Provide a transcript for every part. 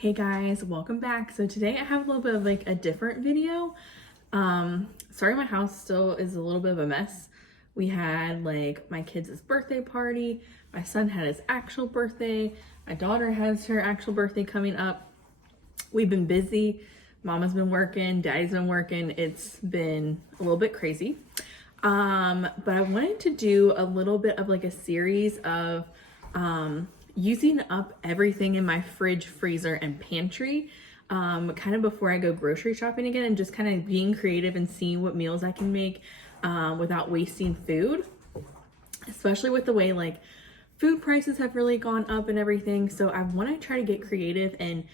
Hey guys, welcome back. So today I have a little bit of like a different video. Sorry, my house still is a little bit of a mess. We had like my kids' birthday party. My son had his actual birthday. My daughter has her actual birthday coming up. We've been busy. Mama's been working, daddy's been working. It's been a little bit crazy. But I wanted to do a little bit of like a series of using up everything in my fridge, freezer, and pantry kind of before I go grocery shopping again, and just kind of being creative and seeing what meals I can make without wasting food, especially with the way like food prices have really gone up and everything. So I want to try to get creative, and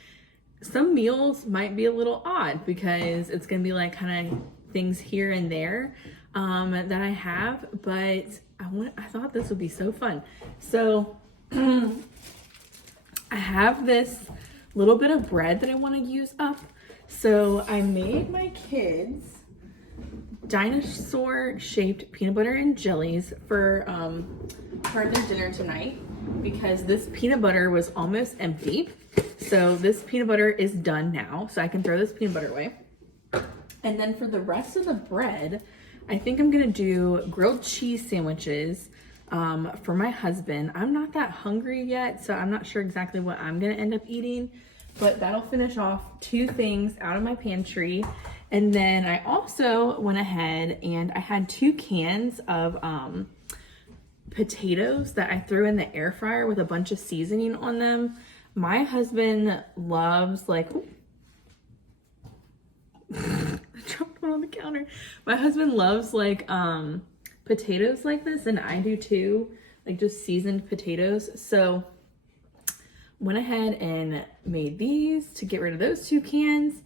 some meals might be a little odd because it's going to be like kind of things here and there that I have, but I thought this would be so fun. So I have this little bit of bread that I want to use up. So I made my kids dinosaur shaped peanut butter and jellies for their dinner tonight, because this peanut butter was almost empty. So this peanut butter is done now, so I can throw this peanut butter away. And then for the rest of the bread, I think I'm gonna do grilled cheese sandwiches for my husband. I'm not that hungry yet, so I'm not sure exactly what I'm gonna end up eating, but that'll finish off two things out of my pantry. And then I also went ahead and I had 2 cans of potatoes that I threw in the air fryer with a bunch of seasoning on them. My husband loves like, I dropped one on the counter. My husband loves like potatoes like this, and I do too, like just seasoned potatoes. So went ahead and made these to get rid of those 2 cans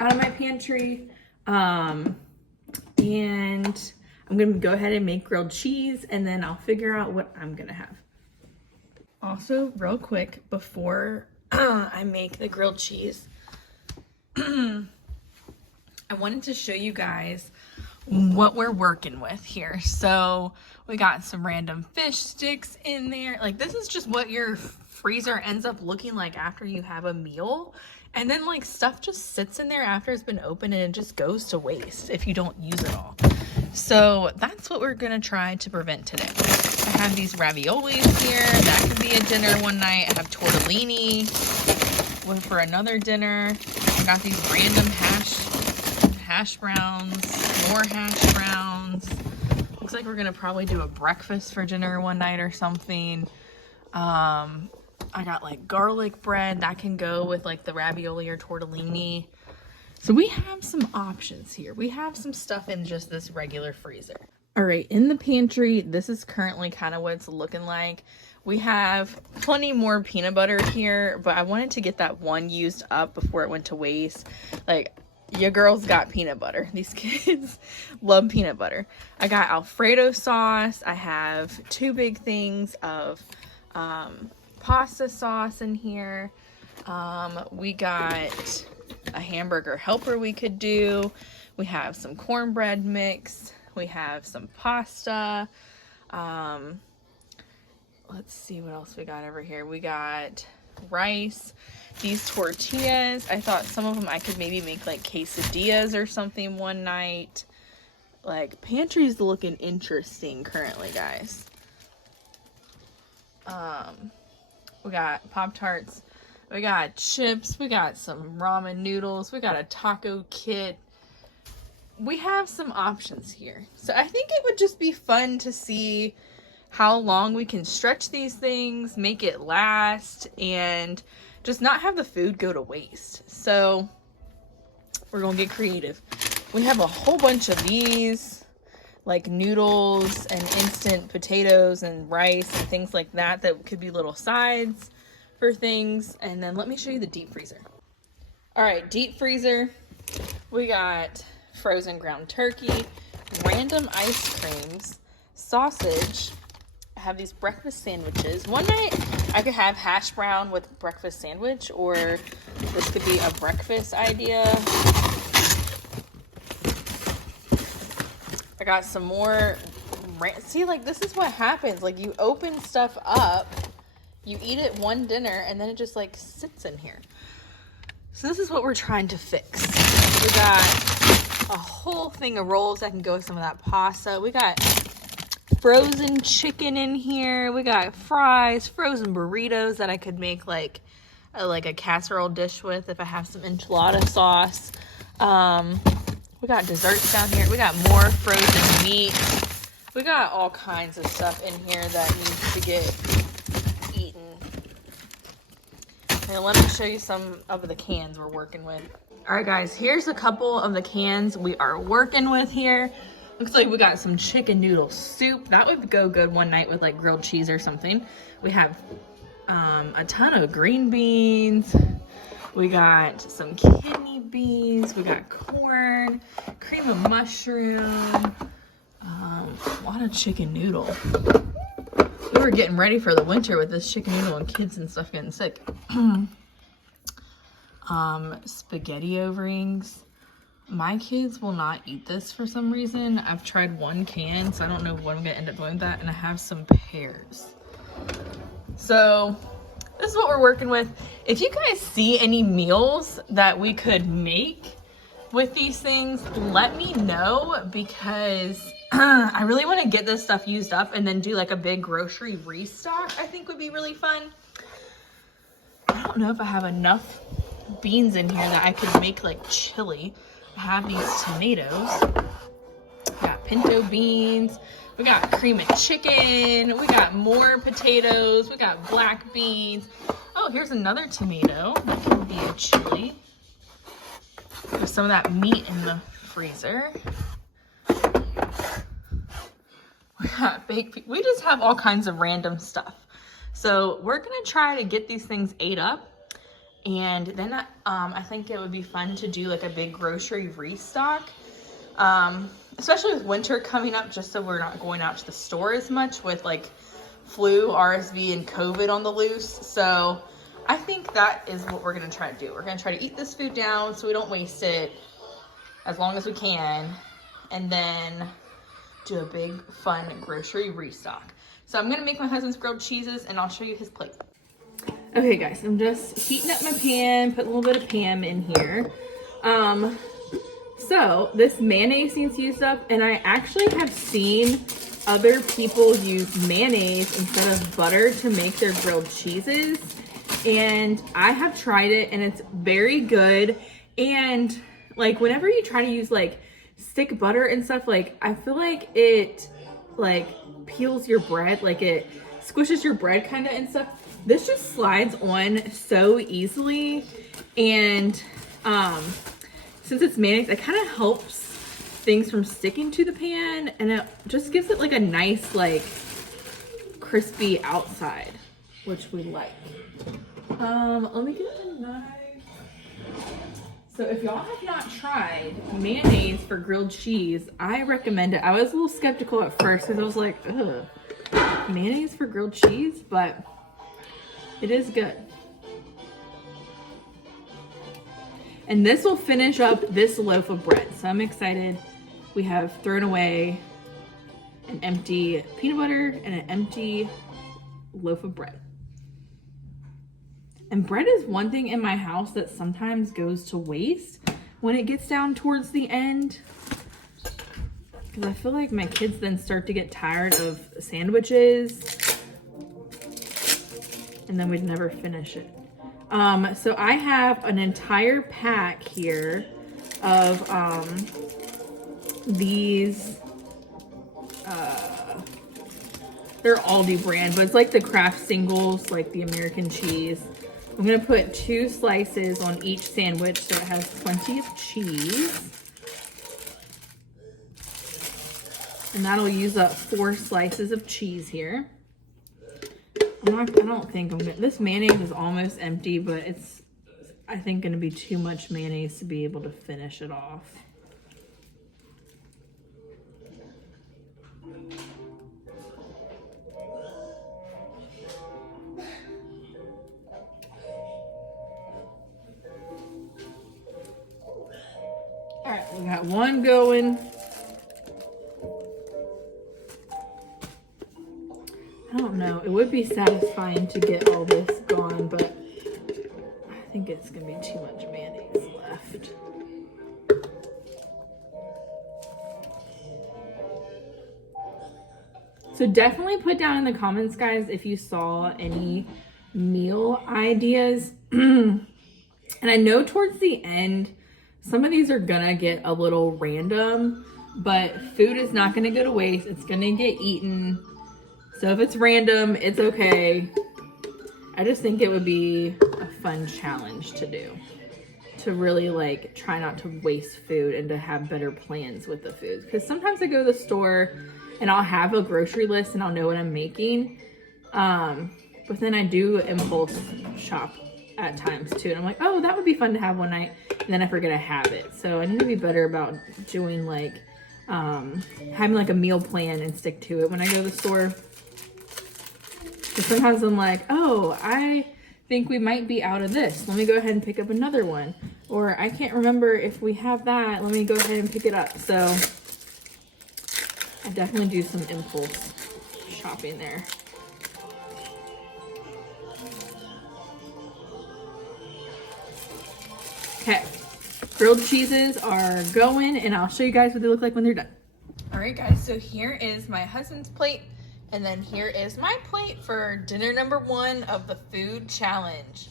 out of my pantry. And I'm gonna go ahead and make grilled cheese, and then I'll figure out what I'm gonna have. Also, real quick, before I make the grilled cheese, I wanted to show you guys what we're working with here. So we got some random fish sticks in there. Like, this is just what your freezer ends up looking like after you have a meal. And then like stuff just sits in there after it's been opened, and it just goes to waste if you don't use it all. So that's what we're gonna try to prevent today. I have these raviolis here. That could be a dinner one night. I have tortellini for another dinner. I got these random hash browns, more hash browns. Looks like we're gonna probably do a breakfast for dinner one night or something. I got like garlic bread that can go with like the ravioli or tortellini. So we have some options here. We have some stuff in just this regular freezer. All right, in the pantry, this is currently kind of what it's looking like. We have plenty more peanut butter here, but I wanted to get that one used up before it went to waste. Like, your girls got peanut butter. These kids love peanut butter. I got Alfredo sauce. I have 2 big things of pasta sauce in here. We got a hamburger helper we could do. We have some cornbread mix. We have some pasta. Let's see what else we got over here. We got rice. These tortillas, I thought some of them I could maybe make like quesadillas or something one night. Like, pantry's looking interesting currently, guys. We got Pop-Tarts, we got chips, we got some ramen noodles, we got a taco kit. We have some options here. So I think it would just be fun to see how long we can stretch these things, make it last, and just not have the food go to waste. So we're gonna get creative. We have a whole bunch of these, like noodles and instant potatoes and rice and things like that, that could be little sides for things. And then let me show you the deep freezer. All right, deep freezer, we got frozen ground turkey, random ice creams, sausage. I have these breakfast sandwiches. One night I could have hash brown with breakfast sandwich, or this could be a breakfast idea. I got some more. See, like, this is what happens. Like, you open stuff up, you eat it one dinner, and then it just like sits in here. So this is what we're trying to fix. We got a whole thing of rolls that can go with some of that pasta. We got frozen chicken in here. We got fries, frozen burritos that I could make like a casserole dish with if I have some enchilada sauce. We got desserts down here. We got more frozen meat. We got all kinds of stuff in here that needs to get eaten. And let me show you some of the cans we're working with. All right, guys, here's a couple of the cans we are working with here. Looks like we got some chicken noodle soup. That would go good one night with like grilled cheese or something. We have a ton of green beans. We got some kidney beans. We got corn, cream of mushroom, a lot of chicken noodle. We were getting ready for the winter with this chicken noodle and kids and stuff getting sick. SpaghettiO rings. My kids will not eat this for some reason. I've tried one can, so I don't know what I'm gonna end up doing with that. And I have some pears. So this is what we're working with. If you guys see any meals that we could make with these things, let me know, because I really want to get this stuff used up and then do like a big grocery restock. I think would be really fun. I don't know if I have enough beans in here that I could make like chili. I have these tomatoes. We got pinto beans. We got cream and chicken. We got more potatoes. We got black beans. Oh, here's another tomato. That can be a chili. There's some of that meat in the freezer. We got baked peas. We just have all kinds of random stuff. So we're gonna try to get these things ate up. And then I think it would be fun to do like a big grocery restock. Especially with winter coming up, just so we're not going out to the store as much with like flu, RSV, and COVID on the loose. So I think that is what we're gonna try to do. We're gonna try to eat this food down so we don't waste it as long as we can, and then do a big fun grocery restock. So I'm gonna make my husband's grilled cheeses and I'll show you his plate. Okay guys, I'm just heating up my pan, put a little bit of Pam in here. So this mayonnaise needs used up, and I actually have seen other people use mayonnaise instead of butter to make their grilled cheeses. And I have tried it and it's very good. And like whenever you try to use like stick butter and stuff, like I feel like it like peels your bread, like it squishes your bread kind of and stuff. This just slides on so easily. And since it's mayonnaise, it kind of helps things from sticking to the pan, and it just gives it like a nice like crispy outside, which we like. Let me get the knife. So if y'all have not tried mayonnaise for grilled cheese, I recommend it. I was a little skeptical at first because I was like, ugh, mayonnaise for grilled cheese, but it is good. And this will finish up this loaf of bread. So I'm excited. We have thrown away an empty peanut butter and an empty loaf of bread. And bread is one thing in my house that sometimes goes to waste when it gets down towards the end. Because I feel like my kids then start to get tired of sandwiches. And then we'd never finish it. So I have an entire pack here of these, they're Aldi brand, but it's like the Kraft singles, like the American cheese. I'm gonna put 2 slices on each sandwich so it has plenty of cheese. And that'll use up 4 slices of cheese here. I don't think I'm gonna, this mayonnaise is almost empty, but it's, I think, gonna be too much mayonnaise to be able to finish it off. All right, we got one going. I don't know. It would be satisfying to get all this gone, but I think think it's gonna be too much mayonnaise left. So definitely put down in the comments, guys, if you saw any meal ideas. And I know towards the end, some of these are gonna get a little random, but food is not gonna go to waste. It's gonna get eaten. So if it's random, it's okay. I just think it would be a fun challenge to do, to really like try not to waste food and to have better plans with the food. Because sometimes I go to the store and I'll have a grocery list and I'll know what I'm making. But then I do impulse shop at times too. And I'm like, oh, that would be fun to have one night. And then I forget I have it. So I need to be better about doing like, having like a meal plan and stick to it when I go to the store. Because sometimes I'm like, oh, I think we might be out of this. Let me go ahead and pick up another one. Or I can't remember if we have that. Let me go ahead and pick it up. So I definitely do some impulse shopping there. Okay, grilled cheeses are going, and I'll show you guys what they look like when they're done. All right, guys, so here is my husband's plate, and then here is my plate for dinner number 1 of the food challenge.